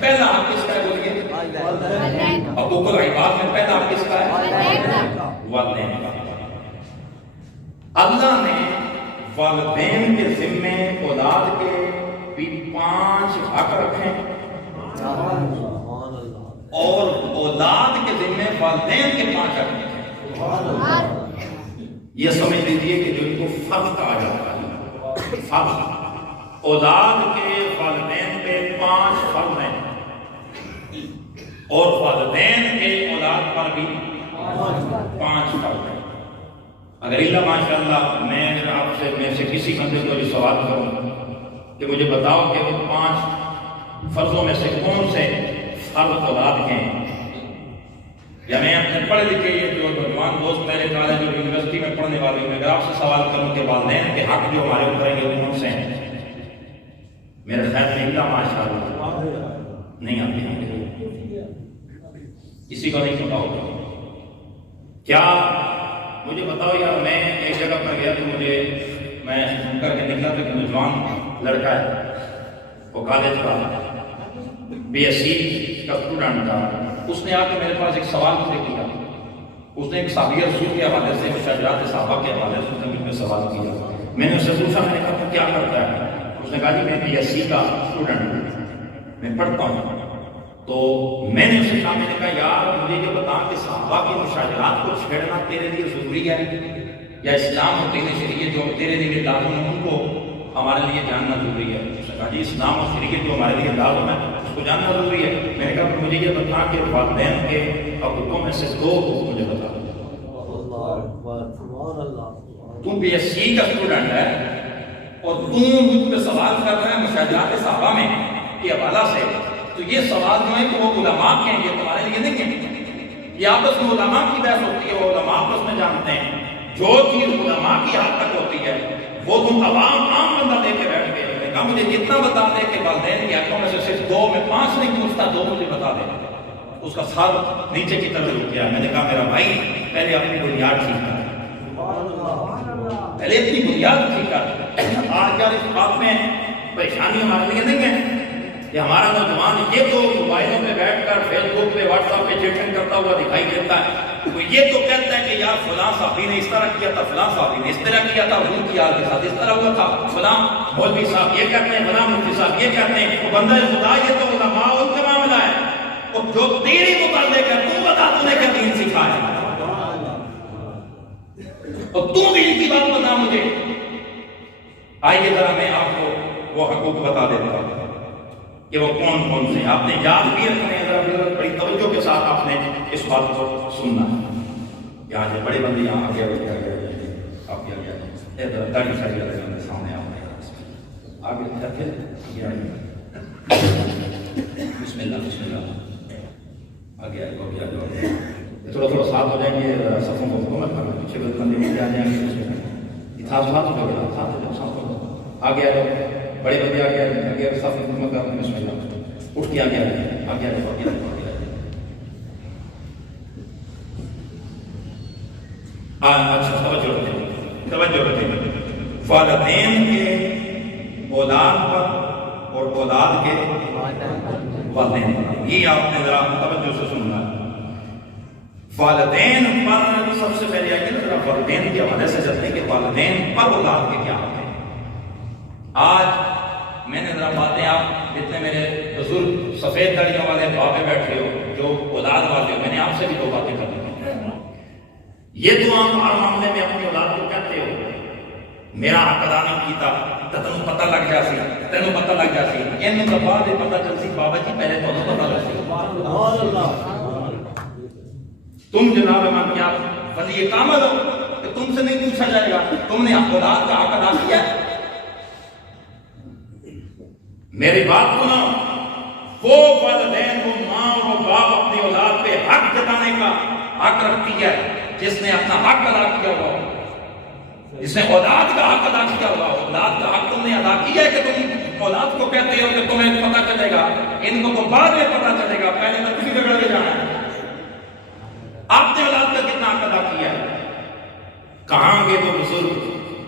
پہلا حق کس کا ہے بولیے؟ حقوق العباد میں پہلا حق کس کا ہے؟ والدین کا۔ اللہ نے والدین کے ذمے اولاد کے بھی 5 حق رکھے اور اولاد کے ذمے والدین کے 5 حق رکھے۔ یہ سمجھ لیجیے کہ جو ان کو فرض کہا جاتا ہے، فرض، اولاد کے والدین پہ 5 فرض ہیں اور والدین کے اولاد پر بھی 5 فرض ہیں۔ اگر اللہ ماشاءاللہ میں آپ سے کسی بندے کو یہ سوال کروں کہ مجھے بتاؤ کہ وہ 5 فرضوں میں سے کون سے فرض اولاد کے ہیں، یا میں اپنے پڑھے لکھے یہ جو نوجوان دوست میرے کالج اور یونیورسٹی میں پڑھنے والے ہیں، اگر آپ سے سوال کروں کہ والدین کے حق جو ہمارے اوپر ہیں وہ کون سے ہیں، میرے خیال میں اللہ ماشاءاللہ نہیں آتے ہیں، کسی کو نہیں پتا ہوگا۔ کیا مجھے بتاؤ یار، میں ایک جگہ پر گیا تو میں سن کر کے نکلا تو نوجوان لڑکا ہے، وہ کالج کا بی ایس سی کا اسٹوڈنٹ تھا، اس نے آ کے میرے پاس ایک سوال مجھے کیا۔ اس نے ایک صحابی رسول کے حوالے سے، شجاعت صحابہ کے حوالے سے مجھ میں سوال کیا۔ میں نے اس سے پوچھا، میں نے کہا تو کیا کرتا ہے؟ اس نے کہا جی میں بی ایس سی کا اسٹوڈنٹ ہوں، میں پڑھتا ہوں۔ تو میں نے اسے کہا، میں نے کہا یار مجھے یہ بتا کہ صحابہ کی مشاجرات کو چھیڑنا تیرے لیے ضروری ہے یا اسلام اور دین شریعت جو تیرے لیے لازم ہے ان کو ہمارے لیے جاننا ضروری ہے؟ اس نے کہا جی اسلام اور شریعت جو ہمارے لیے لازم ہے اس کو جاننا ضروری ہے۔ میں نے کہا مجھے یہ بتا کہ والدین کے حقوقوں میں سے 2 حقوق مجھے بتا۔ تم بی ایس سی کا اسٹوڈنٹ ہے اور تم مجھ پہ سوال کر رہے ہیں مشاجرات صحابہ میں کے حوالہ سے، تو یہ سوال جو ہے کہ وہ علماء کے ہیں، یہ تمہارے لیے نہیں ہیں۔ یہ آپس میں علماء کی بحث ہوتی ہے، وہ علماء آپس میں جانتے ہیں۔ جو چیز علماء کی حد تک ہوتی ہے وہ تم عام بندہ دے کے بیٹھ گئے۔ میں نے کہا مجھے جتنا بتا دے کہ والدین کے حقوں میں سے صرف 2، میں 5 نہیں پوچھتا، 2 مجھے بتا دے۔ اس کا سر نیچے کی طرف رک گیا۔ میں نے کہا میرا بھائی پہلے اپنی بنیاد ٹھیک کر، پہلے اپنی بنیاد ٹھیک کر۔ آج کل اس بات میں پریشانی ہمارے لیے نہیں ہے کہ ہمارا نوجوان یہ تو موبائلوں پہ بیٹھ کر فیس بک پہ واٹس ایپ پہ چیٹنگ کرتا ہوا دکھائی دیتا ہے، تو یہ تو کہتا ہے کہ یار فلاں صحابی نے اس طرح کیا تھا، فلاں صحابی نے اس طرح کیا تھا، ان کی حال کے ساتھ اس طرح ہوا تھا، فلاں مولوی صاحب یہ کہتے ہیں، فلاں مفتی صاحب یہ کہتے ہیں۔ وہ بندہ خدا یہ تو علماء ان کا معاملہ ہے، اور جو تیری متعلق ہے تو بتا تو نے کیا دین سکھا ہے، اور تو بھی ان کی بات بتا مجھے۔ آئیے ذرا میں آپ کو وہ حقوق بتا دیتا ہوں کہ وہ کون کون سے آپ نے یاد بھی رکھنے ہیں۔ ذرا بڑی توجہ کے ساتھ آپ نے اس بات کو سننا ہے۔ یہاں سے بڑے بندے یہاں آگے آپ کیا گیا داڑھی شاڑھی والے سامنے آگے بسم اللہ بسم اللہ آگے تھوڑا تھوڑا ساتھ ہو جائیں گے، صفوں کو حکومت کرنا، پیچھے بندے نیچے آ جائیں گے، ساتھ ہو جاؤ، آگے آ جاؤ، بڑے بندے آگے صف حکومت کرنا، بسم اللہ اٹھ کے آگے آ جائیں، آگے آ جاؤ۔ اچھا توجہ رکھیں، والدین کے اولاد پر اور اولاد کے والدین پر، یہ آپ نے ذرا توجہ سے سننا ہے۔ والدین پر سب سے پہلے آئیے ذرا والدین کے حوالے سے چلتے ہیں کہ والدین پر اولاد کے کیا حق ہیں۔ آج میں نے ذرا باتیں، آپ جتنے میرے بزرگ سفید داڑیوں والے بابے بیٹھے ہو جو اولاد والے ہو، میں نے آپ سے بھی 2 باتیں کرنی ہیں۔ یہ تو آپ ہر معاملے میں اپنی اولاد کو کہتے ہو میرا حق ادا نہیں کیتا، تینوں پتہ لگ جاسی، تینوں پتہ لگ جاسی، انہوں کا بعد پتہ چلسی بابا جی پہلے تو پتہ لگسی۔ تم جناب من کیا ولی کامل ہو کہ تم سے نہیں پوچھا جائے گا تم نے اولاد کا حق ادا کیا؟ میری بات سنو، وہ والدین، وہ ماں اور وہ باپ اپنی اولاد پہ حق جتانے کا حق رکھتی ہے جس نے اپنا حق ادا کیا ہوا، جس نے اولاد کا حق ادا کیا ہوا۔ اولاد کا حق تم نے ادا کیا ہے کہ تم اولاد کو کہتے ہو کہ تمہیں پتہ چلے گا، ان کو تو بعد میں پتہ چلے گا، پہلے تو کسی جگہ لے جانا ہے۔ آپ نے اولاد کا کتنا حق ادا کیا ہے؟ کہاں گے وہ بزرگ،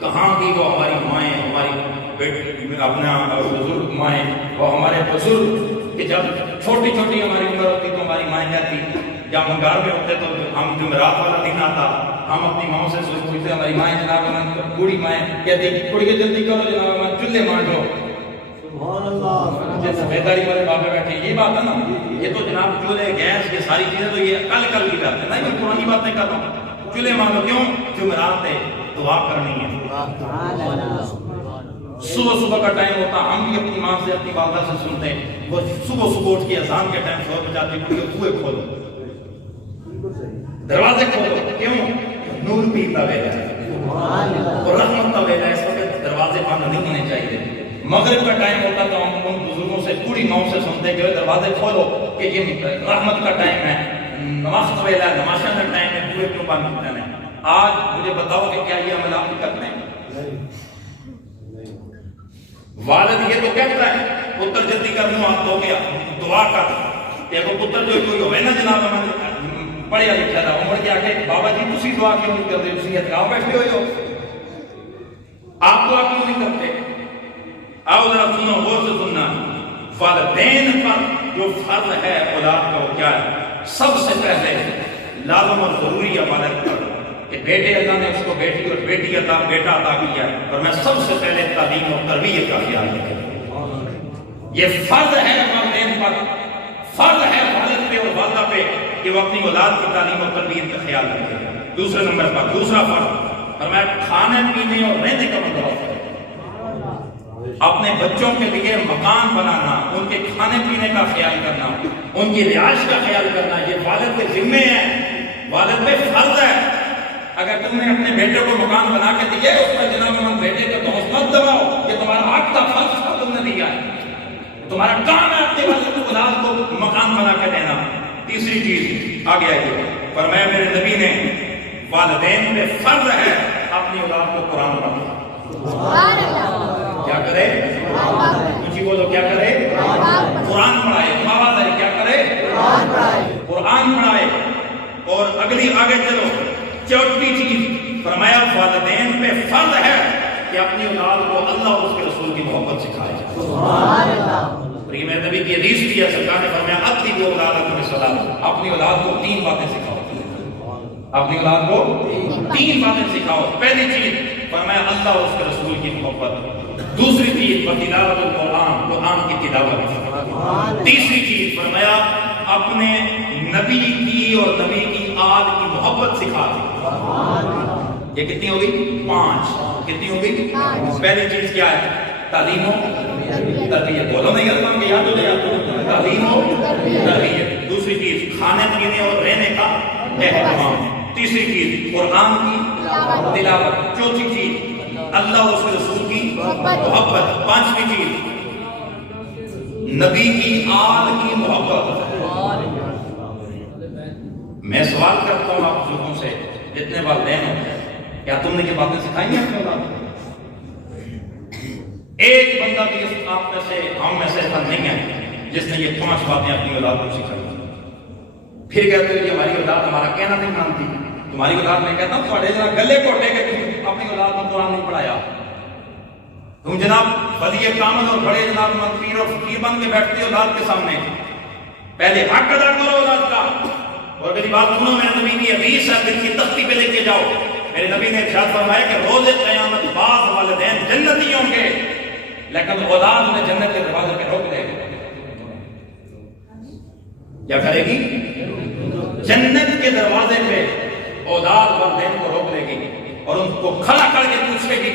کہاں گی وہ ہماری مائیں، ہماری بیٹی، اپنا بزرگ مائیں، وہ ہمارے بزرگ کہ جب چھوٹی چھوٹی ہماری عمر ہوتی تو ہماری مائیں کہتی، جب ہم گھر میں ہوتے تو ہم جمعرات والا دن آتا، ہم اپنی ماں سے پوچھتے، ہماری مائیں جناب ہمیں بوڑھی مائیں کہتی کڑی جلدی کرو جناب ہمیں چولہے مانڈو۔ سبحان اللہ، جیسے بیداری والے بابے بیٹھے، یہ بات ہے نا، یہ تو جناب چولہے گیس یہ ساری چیزیں تو یہ کل کی بات ہے نا، یہ پرانی باتیں کر رہا ہوں۔ چولہے مانگو کیوں؟ جمعرات ہے، دعا کرنی ہے۔ صبح کا ٹائم ہوتا، ہم بھی اپنی ماں سے اپنی والدہ سے سنتے ہیں، وہ صبح اٹھ کے اذان کے ٹائم شور بجاتے ہیں، کنویں کھولو، دروازے کھولو، کیوں؟ نور پیتا ویلا ہے اور رحمت کا ویلا ہے، اس وقت دروازے بند نہیں ہونے چاہیے۔ مغرب کا ٹائم ہوتا تو ہم ان بزرگوں سے بوڑھی ماں سے سنتے کہ دروازے کھولو کہ یہ رحمت کا ٹائم ہے، نماز کا ویلا ہے، نماشا کا ٹائم ہے، کنویں کیوں بند کرتے ہیں؟ آج مجھے بتاؤ کہ کیا یہ عمل آپ کرتے ہیں؟ والد یہ تو کہتا ہے پتر جلدی کر لوں آپ تو کیا دعا کر، کہ وہ پتر جو کوئی ہوئے نا جناب ہمیں پڑھیا لکھا تھا عمر کے آگے، بابا جی تسی دعا کیوں نہیں کرتے؟ تسی اتراؤ بیٹھے ہوئے ہو، آپ دعا کیوں نہیں کرتے؟ آؤ ذرا سنو، غور سے سننا، والدین پر جو فرض ہے اولاد کا وہ کیا ہے؟ سب سے پہلے لازم اور ضروری ہے والد پر کہ بیٹے اللہ نے اس کو بیٹی اور بیٹی عطا بیٹا عطا کیا، اور میں سب سے پہلے تعلیم اور تربیت کا خیال رکھوں۔ یہ فرض ہے والدین پر، فرض ہے والد پہ اور والدہ پہ کہ وہ اپنی اولاد کی تعلیم اور تربیت کا خیال رکھے۔ دوسرے نمبر پر دوسرا فرض فرمایا کھانے پینے اور رہنے کا بندوبست ہے۔ اپنے بچوں کے لیے مکان بنانا، ان کے کھانے پینے کا خیال کرنا، ان کی رہائش کا خیال کرنا، یہ والد کے ذمے ہے، والد پہ فرض ہے۔ اگر تم نے اپنے بیٹے کو مکان بنا کے دیے اس پر جناب من بیٹے کا تو مت دباؤ، یہ تمہارا حق کا فرض تھا، تم نے دیا ہے، تمہارا کام ہے اپنے والد کو اولاد کو مکان بنا کے دینا۔ تیسری چیز آگے آئیے، فرمایا میرے نبی نے والدین پہ فرض ہے اپنی اولاد کو قرآن پڑھانا۔ کیا کرے؟ اونچی بولو، کیا کرے؟ قرآن پڑھائے۔ آواز ہے، کیا کرے؟ قرآن پڑھائے۔ اور اگلی آگے چلو، چوتھی چیز فرمایا والدین پہ فرض ہے کہ اپنی اولاد کو اللہ اور اس کے رسول کی محبت سکھائے۔ سبحان اللہ، میرے نبی کی حدیث بھی ہے، سرکار نے فرمایا ادبوا اولادکم بالصلاۃ، اپنی اولاد کو 3 باتیں سکھاؤ، اپنی اولاد کو 3 باتیں سکھاؤ۔ پہلی چیز فرمایا اللہ اور اس کے رسول کی محبت، دوسری چیز تلاوت القرآن، قرآن کی تلاوت، تیسری چیز فرمایا اپنے نبی کی اور نبی کی آل کی محبت سکھا دی۔ یہ کتنی ہوگی؟ 5۔ کتنی ہوگی؟ پہلی چیز کیا ہے؟ تعلیم و تربیت۔ بولو نہیں الفاظ کے یاد ہو جائے، تعلیم و تربیت۔ دوسری چیز کھانے پینے اور رہنے کا اہتمام۔ تیسری چیز قرآن کی تلاوت۔ چوتھی چیز اللہ اور اس کے رسول کی محبت۔ پانچویں چیز نبی کی آل کی محبت۔ میں سوال کرتا ہوں آپ لوگوں سے، جتنے والدین ہیں، کیا تم نے یہ باتیں سکھائی ہیں اپنے اولاد کو؟ ایک بندہ بھی آپ میں سے، ہم میں سے ایسا نہیں ہے جس نے یہ 5 باتیں اپنی اولاد کو سکھائی۔ پھر کہتے ہیں کہ ہماری اولاد ہمارا کہنا نہیں مانتی، تمہاری اولاد میں کہتا ہوں تھوڑے ذرا گلے کوٹے کہ تم اپنی اولاد کو قرآن نہیں پڑھایا، تم جناب ولی کامل اور بڑے جناب منفیر اور فقیر بن کے بیٹھتے اولاد کے سامنے، پہلے حق ادا کرو اولاد کا۔ اور میری بات سنو، میرے نبی کی حدیث ہے، دل کی تختی پہ لکھ کے جاؤ، میرے نبی نے ارشاد فرمایا کہ روز قیامت بعض والدین جنتی ہوں گے لیکن اولاد انہیں جنت کے دروازے پہ روک دے گی۔ کیا کرے گی؟ جنت کے دروازے پہ اولاد والدین کو روک دے گی اور ان کو کھڑا کر کے پوچھے گی،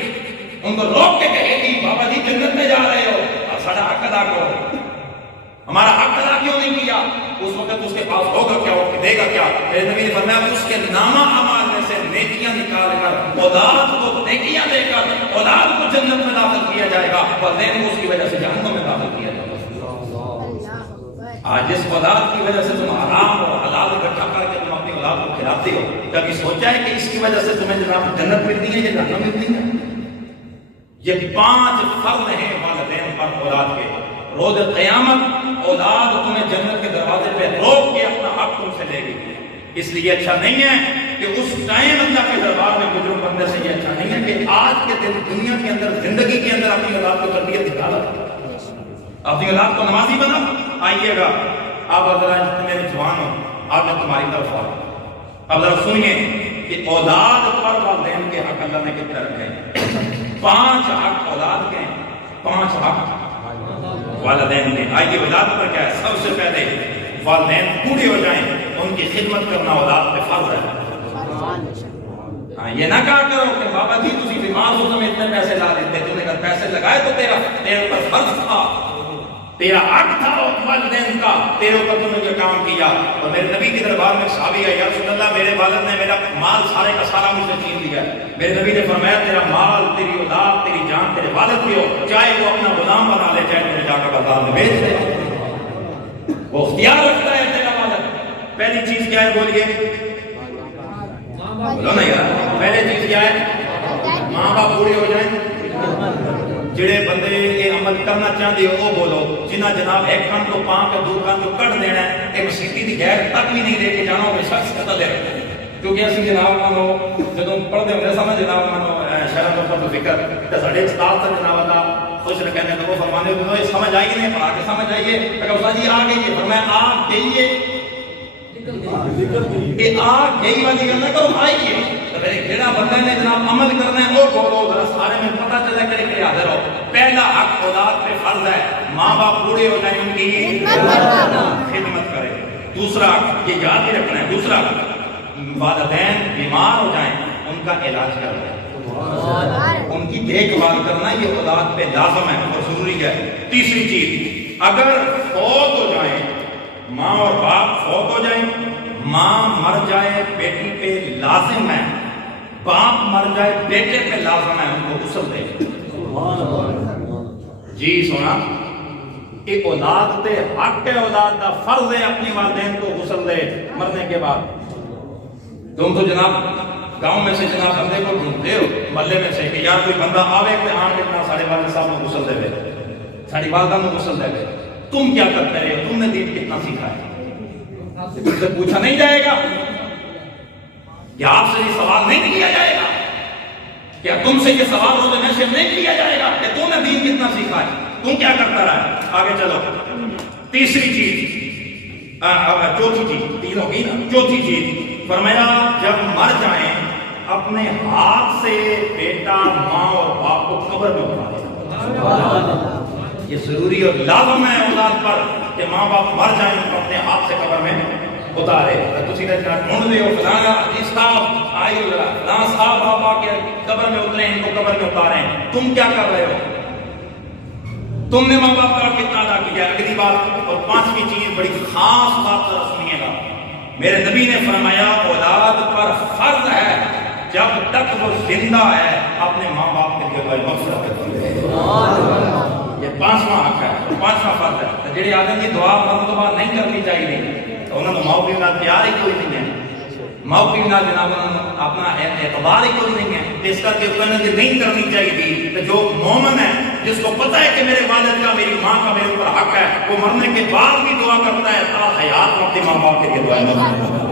ان کو روک کے کہے گی بابا جی جنت میں جا رہے ہو، سارا حق ادا کرو، ہمارا حق ادا کیوں نہیں کیا؟ اس وقت اس کے پاس ہوگا کیا، وہ دے گا کیا؟ میرے نبی نے فرمایا اس کے نامہ اعمال میں سے نیکیاں نکال کر اولاد کو نیکیاں دے کر اولاد کو جنت میں داخل کیا جائے گا، والدین کو اس کی وجہ سے جہنم میں داخل کیا جائے گا۔ آج جس اولاد کی وجہ سے تم حرام اور حلال اکٹھا کر کے تم اپنی اولاد کو کھلاتے ہو، کبھی سوچا ہے کہ اس کی وجہ سے تمہیں جناب جنت ملتی ہے یا جہنم ملتی ہے؟ یہ 5 فرض ہیں والدین پر اولاد کے۔ روز قیامت اولاد تمہیں جنت کے دروازے پہ روک کے اپنا حق تم سے لے گی۔ اس لیے اچھا نہیں ہے کہ اس ٹائم اللہ کے دربار میں بزرگ بندے سے، یہ اچھا نہیں ہے کہ آج کے دن دنیا کے اندر زندگی کے اندر اپنی اولاد کو تربیت دکھا، اپنی اولاد کو نمازی بنا، آئیے گا آپ ذرا جتنے میرے جوان ہو آپ نے تمہاری طرف آ اب ذرا سنیے کہ اولاد پر والدین کے حق اللہ نے کتنے رکھے ہیں 5 حق اولاد کے ہیں 5 حق والدین کے آئیے اولاد پر کیا ہے سب سے پہلے والدین بوڑھے ہو جائیں ان کی خدمت کرنا اولاد پہ فرض ہے یہ نہ کہا کرو کہ بابا جی تسی بیمار ہو تمہیں اتنے پیسے لا دیتے تم نے کہا پیسے لگائے تو تیرے پر فرض تھا تیرا حق تھا والدین کا تیرے اوپر تم نے جو کام کیا اور میرے نبی کے دربار میں صحابی آئے یا رسول اللہ میرے والد نے میرا مال سارے کا سارا مجھ سے چھین لیا میرے نبی نے فرمایا تیرا مال تیری اولاد تیری جان تیرے والد کی ہو چاہے وہ اپنا غلام بنا لے چاہے تیرے جا کر بازار میں بیچ دے وہ اختیار رکھتا ہے تیرا والد پہلی چیز کیا ہے بولیے بولو نا یار پہلے چیز کیا ہے ماں باپ بوڑھے ہو جائیں جڑے بندے یہ عمل کرنا چاہتے ہو وہ بولو جنہ جناب ایک کان تو پان کے دو کان تو کٹ دینا ہے ایک سیٹی دی غیر تک بھی نہیں دے کے جانا ہوگا شخص قتل ہے کیونکہ اسی جناب مانو جدوں پڑھتے ہوئے سمجھ جناب مانو شہر تو فکر کہ ساڈے استاد سے جناب اللہ خوش رکھنے تو وہ فرمانے کو سمجھ آئی نہیں پڑھا کے سمجھ آئیے کہ استاد جی آ گئی ہے فرمایا آ گئی ہے کہ آ گئی والی گل نہ کرو آئیے جڑا بندہ نے جناب عمل کرنا ہے وہ بولو ذرا سارے میں پتہ چلا کرے کہ حاضر ہو پہلا حق اولاد پہ فرض ہے ماں باپ بوڑھے ہو جائیں ان کی خدمت کرے دوسرا یہ یاد ہی رکھنا ہے دوسرا والدین بیمار ہو جائیں ان کا علاج کرنا ان کی دیکھ بھال کرنا یہ اولاد پہ لازم ہے اور ضروری ہے تیسری چیز اگر فوت ہو جائیں ماں اور باپ فوت ہو جائیں ماں مر جائے بیٹی پہ لازم ہے باپ مر جائے بیٹے پہ لازم ہے ان کو غسل دے جی سونا ایک اولاد تے حق ہے اولاد دا فرض ہے اپنی والدین کو غسل دے مرنے کے بعد تم تو جناب گاؤں میں سے جناب بندے کو ڈھونڈتے ہو محلے میں سے کہ یار کوئی بندہ آوے کہ آن کتنا ساڑھے والد صاحب نے غسل دے گئے ساڑھی والدہ نے غسل دے گئے تم کیا کرتے رہے تم نے دین کتنا سیکھا ہے تم سے پوچھا نہیں جائے گا کیا آپ سے یہ سوال نہیں کیا جائے گا کیا تم سے یہ سوال روزے میں سے نہیں کیا جائے گا کہ تم نے دین کتنا سیکھا ہے تم کیا کرتا رہا آگے چلو تیسری چیز چوتھی چیز تین ہوگی نا چوتھی چیز فرمایا جب مر جائیں اپنے ہاتھ سے بیٹا ماں اور باپ کو قبر میں اتارے یہ ضروری اور لازم ہے اولاد پر کہ ماں باپ مر جائیں ان کو اپنے ہاتھ سے قبر میں اتارے تسی نے ڈھونڈ لے ہو فلانا عزیز صاحب آئی فلاں صاحب بابا کے قبر میں اترے ان کو قبر میں اتارے تم کیا کر رہے ہو تم نے ماں باپ کا کتنا ادا کیا اگلی بات اور پانچویں چیز بڑی خاص بات ذرا سنیے گا میرے نبی نے فرمایا اولاد پر فرض ہے جب تک وہ زندہ ہے اپنے ماں باپ کے لیے مغفرت کرتی ہے یہ پانچواں حق ہے پانچواں فرض ہے جڑے آدمی کی دعا مرنے کے بعد نہیں کرنی چاہیے تو انہوں نے ماؤ پیو نال پیار ہی کوئی نہیں ہے ماؤ پیو نال جناب اپنا اعتبار ہی کوئی نہیں ہے اس کر کے انہوں نے نہیں کرنی چاہیے کہ جو مومن ہے جس کو پتہ ہے کہ میرے والد کا میری ماں کا میرے اوپر حق ہے وہ مرنے کے بعد بھی دعا کرتا ہے تا حیات اپنے ماں باپ کے لیے دعا